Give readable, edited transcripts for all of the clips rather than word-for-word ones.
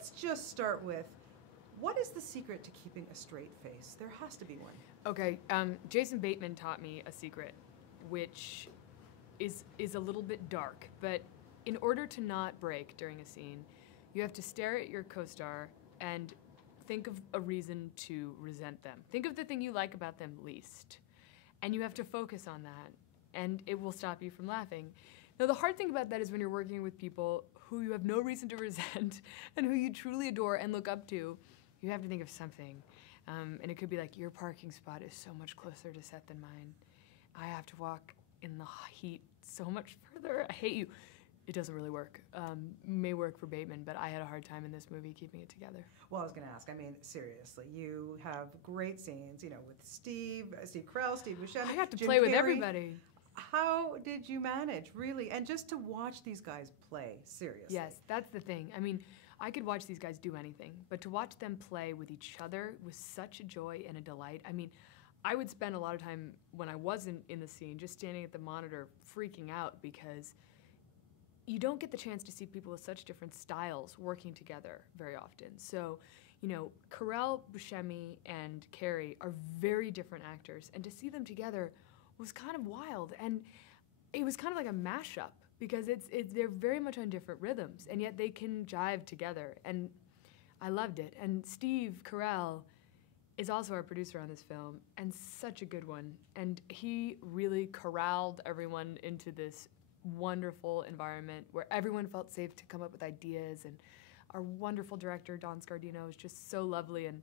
let's just start with, what is the secret to keeping a straight face? There has to be one. Okay, Jason Bateman taught me a secret, which is a little bit dark, but in order to not break during a scene, you have to stare at your co-star and think of a reason to resent them. Think of the thing you like about them least. And you have to focus on that, and it will stop you from laughing. Now, the hard thing about that is when you're working with people who you have no reason to resent and who you truly adore and look up to, you have to think of something. And it could be like, your parking spot is so much closer to set than mine. I have to walk in the heat so much further. I hate you. It doesn't really work. May work for Bateman, but I had a hard time in this movie keeping it together. Well, I was going to ask, I mean, seriously, you have great scenes, you know, with Steve Carell, Steve Buscemi, I got to Jim play with Carrey. everybody. How did you manage, really? And just to watch these guys play, seriously. Yes, that's the thing. I mean, I could watch these guys do anything, but to watch them play with each other was such a joy and a delight. I mean, I would spend a lot of time when I wasn't in the scene just standing at the monitor freaking out because you don't get the chance to see people with such different styles working together very often. So, you know, Carell, Buscemi, and Carey are very different actors, and to see them together was kind of wild. And it was kind of like a mashup because they're very much on different rhythms, and yet they can jive together. And I loved it. And Steve Carell is also our producer on this film, and such a good one. And he really corralled everyone into this wonderful environment where everyone felt safe to come up with ideas, and our wonderful director, Don Scardino, is just so lovely. And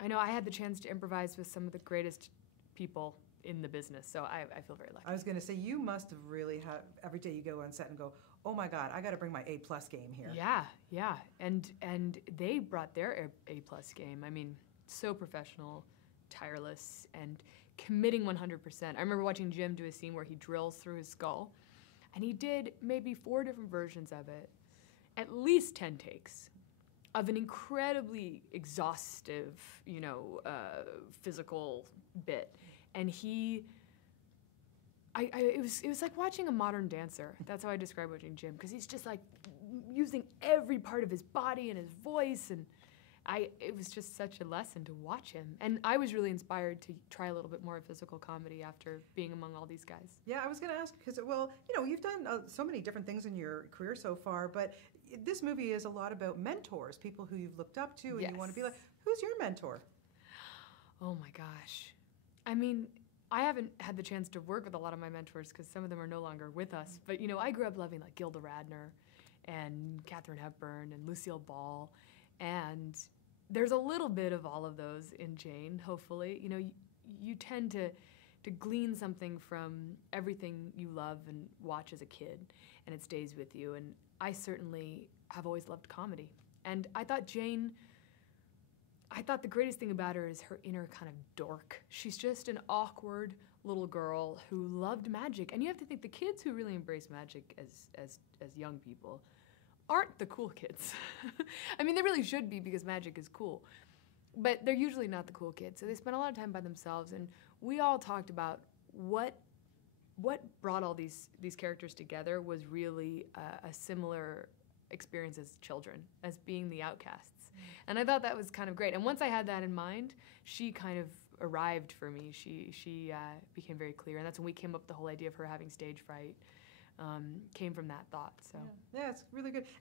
I know I had the chance to improvise with some of the greatest people in the business, so I feel very lucky. I was going to say, you must have really had, every day you go on set and go, oh my God, I got to bring my A+ game here. Yeah, and they brought their A+ game. I mean, so professional, tireless, and committing 100%. I remember watching Jim do a scene where he drills through his skull, and he did maybe 4 different versions of it, at least 10 takes, of an incredibly exhaustive, you know, physical bit. And it was like watching a modern dancer. That's how I describe watching Jim, because he's just like using every part of his body and his voice, and it was just such a lesson to watch him. And I was really inspired to try a little bit more of physical comedy after being among all these guys. Yeah, I was going to ask, because, well, you know, you've done so many different things in your career so far, but this movie is a lot about mentors, people who you've looked up to and Yes. you want to be like. Who's your mentor? Oh my gosh. I mean, I haven't had the chance to work with a lot of my mentors because some of them are no longer with us. But, you know, I grew up loving like Gilda Radner and Katharine Hepburn and Lucille Ball. And there's a little bit of all of those in Jane, hopefully. You know, you tend to glean something from everything you love and watch as a kid, and it stays with you. And I certainly have always loved comedy. And I thought the greatest thing about her is her inner kind of dork. She's just an awkward little girl who loved magic. And you have to think the kids who really embrace magic as young people aren't the cool kids. I mean, they really should be because magic is cool. But they're usually not the cool kids. So they spend a lot of time by themselves. And we all talked about what brought all these characters together was really a similar experience as children, as being the outcasts. And I thought that was kind of great. And once I had that in mind, she kind of arrived for me. She became very clear. And that's when we came up with the whole idea of her having stage fright. Came from that thought. So Yeah, it's really good.